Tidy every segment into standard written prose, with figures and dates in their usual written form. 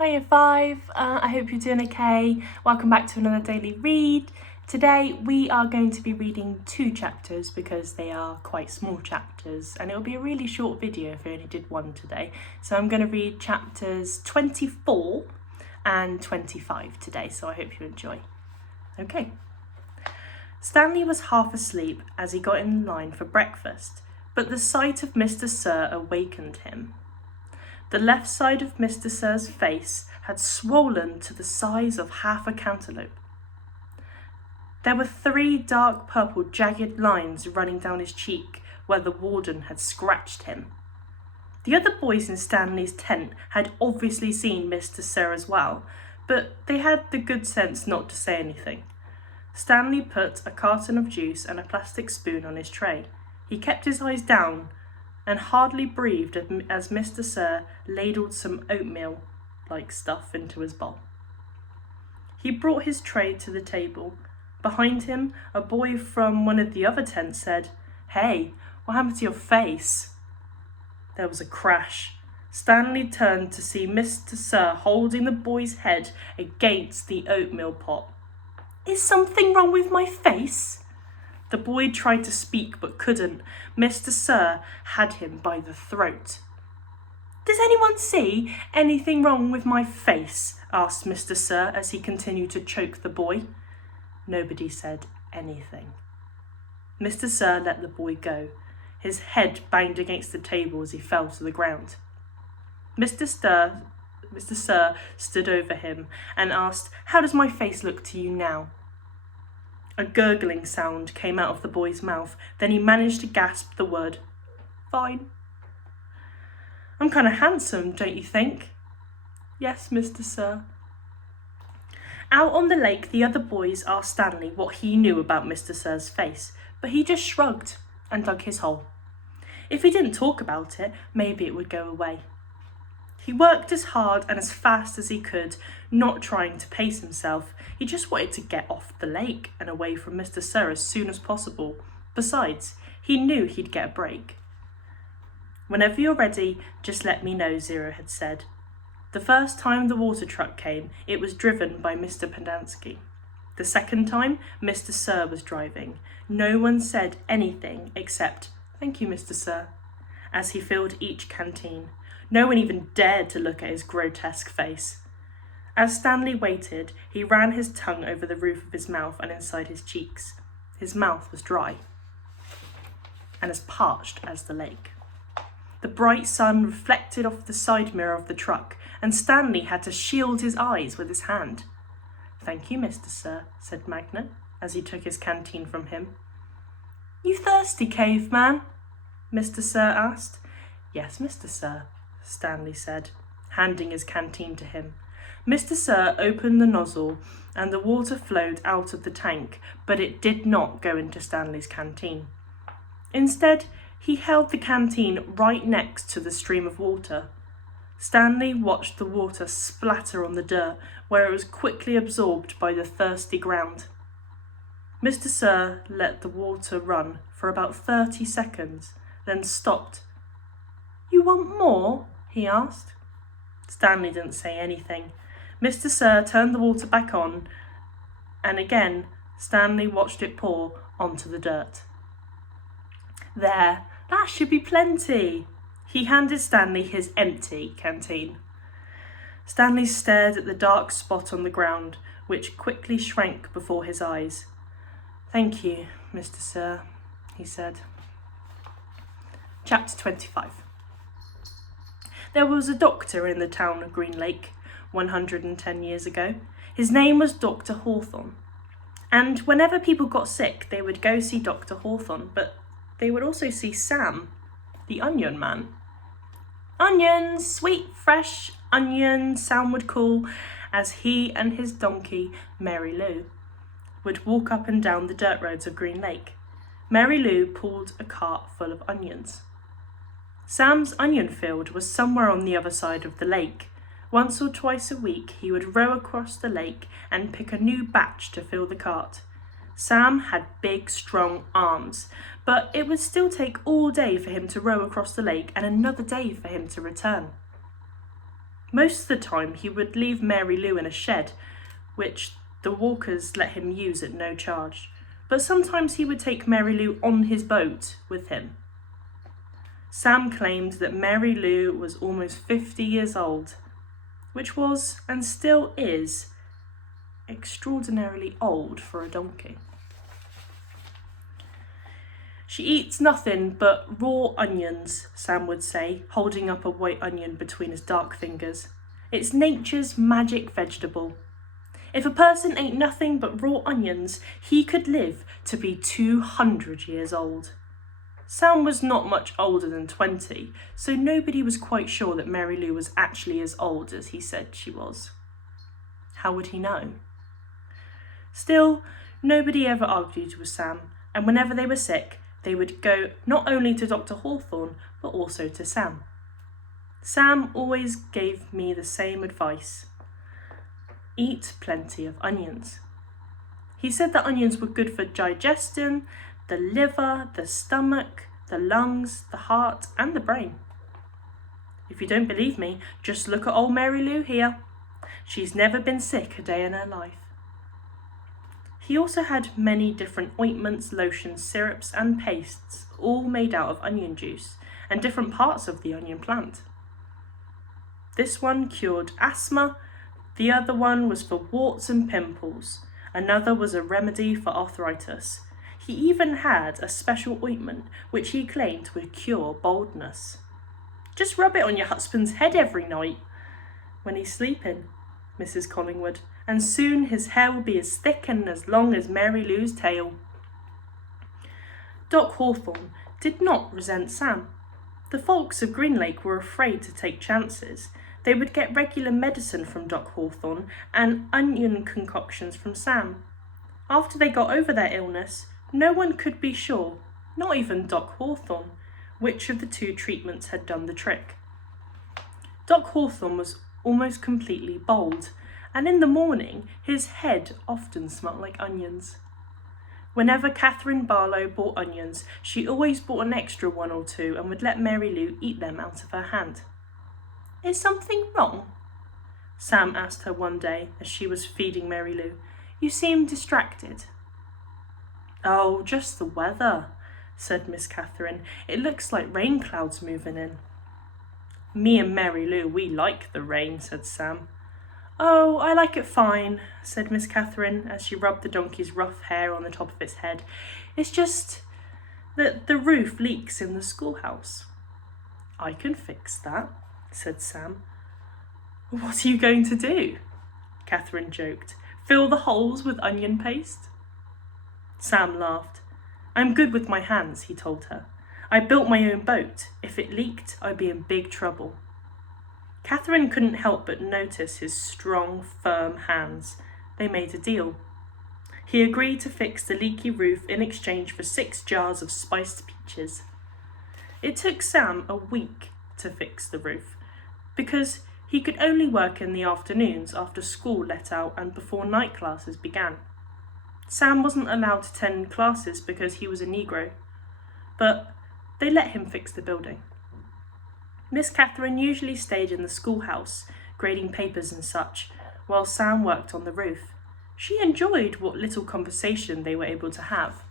Hi Year 5, I hope you're doing okay. Welcome back to another daily read. Today we are going to be reading 2 chapters because they are quite small chapters and it'll be a really short video if I only did one today. So I'm going to read chapters 24 and 25 today, so I hope you enjoy. Okay. Stanley was half asleep as he got in line for breakfast, but the sight of Mr. Sir awakened him. The left side of Mr. Sir's face had swollen to the size of half a cantaloupe. There were 3 dark purple jagged lines running down his cheek where the warden had scratched him. The other boys in Stanley's tent had obviously seen Mr. Sir as well, but they had the good sense not to say anything. Stanley put a carton of juice and a plastic spoon on his tray. He kept his eyes down and hardly breathed as Mr. Sir ladled some oatmeal-like stuff into his bowl. He brought his tray to the table. Behind him, a boy from one of the other tents said, "Hey, what happened to your face?" There was a crash. Stanley turned to see Mr. Sir holding the boy's head against the oatmeal pot. "Is something wrong with my face?" The boy tried to speak but couldn't. Mr. Sir had him by the throat. "Does anyone see anything wrong with my face?" asked Mr. Sir as he continued to choke the boy. Nobody said anything. Mr. Sir let the boy go. His head banged against the table as he fell to the ground. Mr. Sir stood over him and asked, "How does my face look to you now?" A gurgling sound came out of the boy's mouth. Then he managed to gasp the word, "Fine." "I'm kind of handsome, don't you think?" "Yes, Mr. Sir." Out on the lake, the other boys asked Stanley what he knew about Mr. Sir's face, but he just shrugged and dug his hole. If he didn't talk about it, maybe it would go away. He worked as hard and as fast as he could, not trying to pace himself. He just wanted to get off the lake and away from Mr. Sir as soon as possible. Besides, he knew he'd get a break. "Whenever you're ready, just let me know," Zero had said. The first time the water truck came, it was driven by Mr. Pendanski. The second time, Mr. Sir was driving. No one said anything except, "Thank you, Mr. Sir," as he filled each canteen. No one even dared to look at his grotesque face. As Stanley waited, he ran his tongue over the roof of his mouth and inside his cheeks. His mouth was dry and as parched as the lake. The bright sun reflected off the side mirror of the truck, and Stanley had to shield his eyes with his hand. "Thank you, Mr. Sir," said Magnet, as he took his canteen from him. "You thirsty, caveman?" Mr. Sir asked. "Yes, Mr. Sir," Stanley said, handing his canteen to him. Mr. Sir opened the nozzle and the water flowed out of the tank, but it did not go into Stanley's canteen. Instead, he held the canteen right next to the stream of water. Stanley watched the water splatter on the dirt, where it was quickly absorbed by the thirsty ground. Mr. Sir let the water run for about 30 seconds, then stopped. "You want more?" he asked. Stanley didn't say anything. Mr. Sir turned the water back on, and again Stanley watched it pour onto the dirt. "There, that should be plenty." He handed Stanley his empty canteen. Stanley stared at the dark spot on the ground, which quickly shrank before his eyes. "Thank you, Mr. Sir," he said. Chapter 25. There was a doctor in the town of Green Lake 110 years ago. His name was Dr. Hawthorne. And whenever people got sick, they would go see Dr. Hawthorne, but they would also see Sam, the onion man. "Onions, sweet, fresh onions," Sam would call, as he and his donkey, Mary Lou, would walk up and down the dirt roads of Green Lake. Mary Lou pulled a cart full of onions. Sam's onion field was somewhere on the other side of the lake. Once or twice a week, he would row across the lake and pick a new batch to fill the cart. Sam had big, strong arms, but it would still take all day for him to row across the lake and another day for him to return. Most of the time he would leave Mary Lou in a shed, which the Walkers let him use at no charge, but sometimes he would take Mary Lou on his boat with him. Sam claimed that Mary Lou was almost 50 years old, which was, and still is, extraordinarily old for a donkey. She eats nothing but raw onions, Sam would say, holding up a white onion between his dark fingers. It's nature's magic vegetable. If a person ate nothing but raw onions, he could live to be 200 years old. Sam was not much older than 20, so nobody was quite sure that Mary Lou was actually as old as he said she was. How would he know? Still, nobody ever argued with Sam, and whenever they were sick, they would go not only to Dr. Hawthorne, but also to Sam. Sam always gave me the same advice. Eat plenty of onions. He said that onions were good for digestion, the liver, the stomach, the lungs, the heart, and the brain. If you don't believe me, just look at old Mary Lou here. She's never been sick a day in her life. He also had many different ointments, lotions, syrups, and pastes, all made out of onion juice and different parts of the onion plant. This one cured asthma, the other one was for warts and pimples, another was a remedy for arthritis. He even had a special ointment which he claimed would cure baldness. Just rub it on your husband's head every night when he's sleeping, Mrs. Collingwood, and soon his hair will be as thick and as long as Mary Lou's tail. Doc Hawthorne did not resent Sam. The folks of Greenlake were afraid to take chances. They would get regular medicine from Doc Hawthorne and onion concoctions from Sam. After they got over their illness, no one could be sure, not even Doc Hawthorne, which of the two treatments had done the trick. Doc Hawthorne was almost completely bald, and in the morning his head often smelt like onions. Whenever Catherine Barlow bought onions, she always bought an extra one or two and would let Mary Lou eat them out of her hand. "Is something wrong?" Sam asked her one day as she was feeding Mary Lou. "You seem distracted." "Oh, just the weather," said Miss Catherine. "It looks like rain clouds moving in." "Me and Mary Lou, we like the rain," said Sam. "Oh, I like it fine," said Miss Catherine as she rubbed the donkey's rough hair on the top of its head. "It's just that the roof leaks in the schoolhouse." "I can fix that," said Sam. "What are you going to do?" Catherine joked. "Fill the holes with onion paste?" Sam laughed. "I'm good with my hands," he told her. "I built my own boat. If it leaked, I'd be in big trouble." Catherine couldn't help but notice his strong, firm hands. They made a deal. He agreed to fix the leaky roof in exchange for 6 jars of spiced peaches. It took Sam a week to fix the roof, because he could only work in the afternoons after school let out and before night classes began. Sam wasn't allowed to attend classes because he was a Negro, but they let him fix the building. Miss Catherine usually stayed in the schoolhouse, grading papers and such, while Sam worked on the roof. She enjoyed what little conversation they were able to have,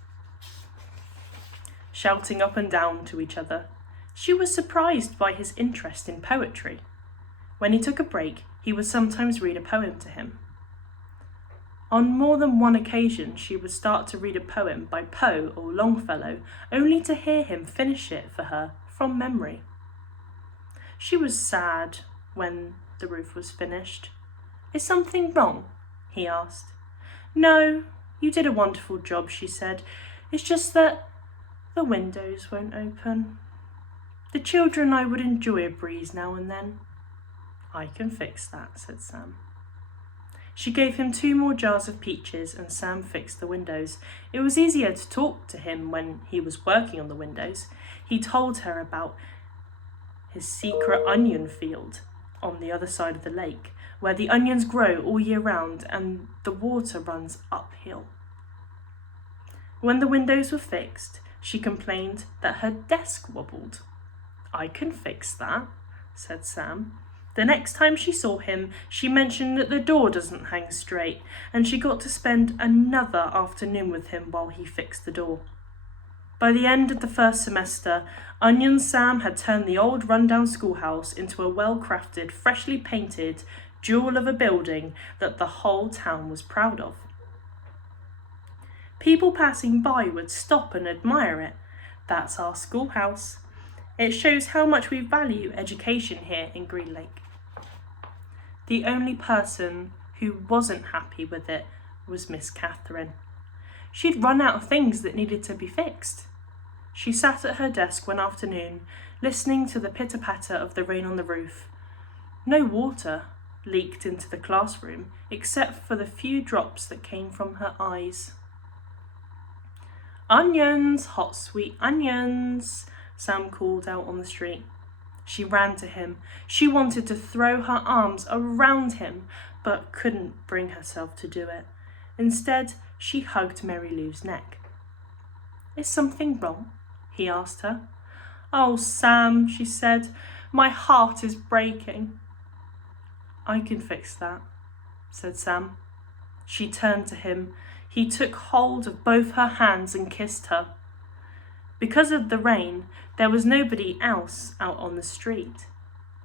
shouting up and down to each other. She was surprised by his interest in poetry. When he took a break, he would sometimes read a poem to him. On more than one occasion, she would start to read a poem by Poe or Longfellow, only to hear him finish it for her from memory. She was sad when the roof was finished. "Is something wrong?" he asked. "No, you did a wonderful job," she said. "It's just that the windows won't open. The children and I would enjoy a breeze now and then." "I can fix that," said Sam. She gave him 2 more jars of peaches and Sam fixed the windows. It was easier to talk to him when he was working on the windows. He told her about his secret onion field on the other side of the lake, where the onions grow all year round and the water runs uphill. When the windows were fixed, she complained that her desk wobbled. "I can fix that," said Sam. The next time she saw him, she mentioned that the door doesn't hang straight, and she got to spend another afternoon with him while he fixed the door. By the end of the first semester, Onion Sam had turned the old rundown schoolhouse into a well-crafted, freshly painted jewel of a building that the whole town was proud of. People passing by would stop and admire it. That's our schoolhouse. It shows how much we value education here in Green Lake. The only person who wasn't happy with it was Miss Catherine. She'd run out of things that needed to be fixed. She sat at her desk one afternoon, listening to the pitter-patter of the rain on the roof. No water leaked into the classroom, except for the few drops that came from her eyes. "Onions, hot sweet onions," Sam called out on the street. She ran to him. She wanted to throw her arms around him, but couldn't bring herself to do it. Instead, she hugged Mary Lou's neck. "Is something wrong?" he asked her. "Oh, Sam," she said, "my heart is breaking." "I can fix that," said Sam. She turned to him. He took hold of both her hands and kissed her. Because of the rain, there was nobody else out on the street.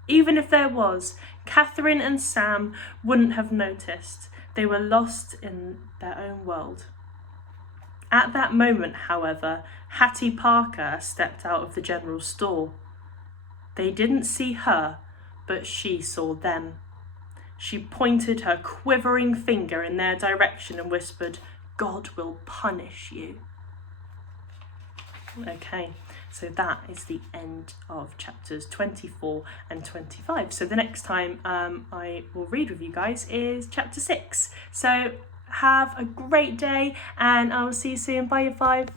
Even if there was, Catherine and Sam wouldn't have noticed. They were lost in their own world. At that moment, however, Hattie Parker stepped out of the general store. They didn't see her, but she saw them. She pointed her quivering finger in their direction and whispered, "God will punish you." Okay, so that is the end of chapters 24 and 25. So the next time I will read with you guys is chapter 6. So have a great day and I will see you soon. Bye, year 5.